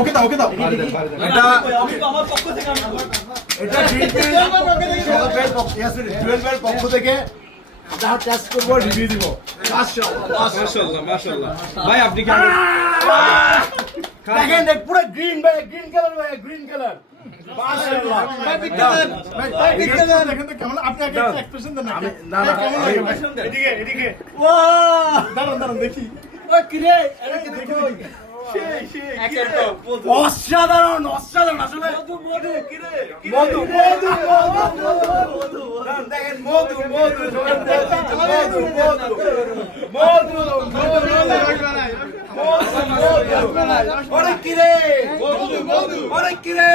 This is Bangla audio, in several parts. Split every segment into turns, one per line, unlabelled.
ওকে দাও ওকে দাও।
এটা এটা পক্ষ ইয়াসিন টুয়েলভের পক্ষ থেকে যা টেস্ট করব রিভিউ দিব। মাশাআল্লাহ
মাশাআল্লাহ। মাশাআল্লাহ ভাই আপনি কি
দেখেন দেখ পুরো গ্রিন ভাই গ্রিন কালার ভাই গ্রিন কালার
দেখি।
অসাধারণ অসাধারণ আসলে মধু মধু মধু মধু দেখেন মধু মধু মধু মধু মধু অনেক কিরে মধু মধু অনেক কিরে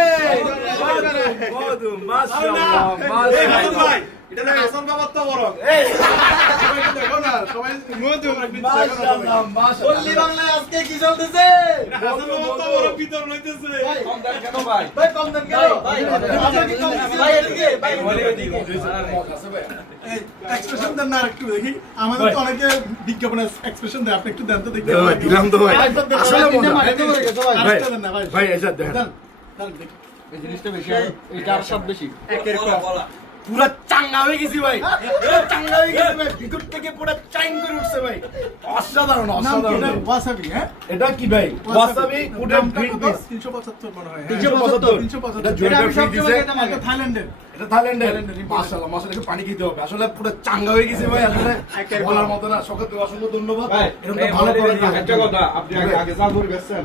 মধু মধু মাশাআল্লাহ
এটা হাসান বাবার তো বড়
মাশাআল্লাহ
বাংলায় আজকে কি চলতেছে
কম ভাই
ভাই কম ভাই কম ভাই ভাই এক্সপ্রেশন দেন না একটু দেখি আমাদের তো অনেকে বিজ্ঞাপনে এক্সপ্রেশন দেয় আপনি একটু দেন তো দেখি
দিলাম তো ভাই আসলে মজা ভাই
আরেকটা দেন না ভাই
ভাই এটা দেখেন
দেন দেন দেখি
পুরা চাঙ্গা হয়ে গেছি ভাই। পুরা চাঙ্গা হয়ে গেছি ভাই। ভিতর থেকে পুরা চাইন করে উঠছে ভাই। অসাধারণ অসাধারণ।
ওয়াসাবি হ্যাঁ?
এটা কি ভাই? ওয়াসাবি। কুডেম গ্রিন পিস
375 মনে হয়
375 এটা জুয়েলার ফ্রি দিছে।
এটা থাইল্যান্ডের।
এটা থাইল্যান্ডের। মাশাআল্লাহ মাশাআল্লাহ একটু পানি খেতে হবে। আসলে পুরো চাঙ্গা হয়ে গেছি ভাই আসলে বলার মতো না। সকলকে অসংখ্য ধন্যবাদ। এরকম তো ভালো করে
একটা কথা আপনি আগে আগে যা করে গেছেন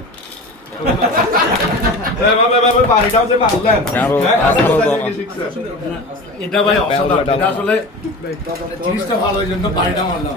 এটা ভাই অসাধারণ। এটা আসলে জিনিসটা ভালো ওই জন্য বাড়িটা মারলাম।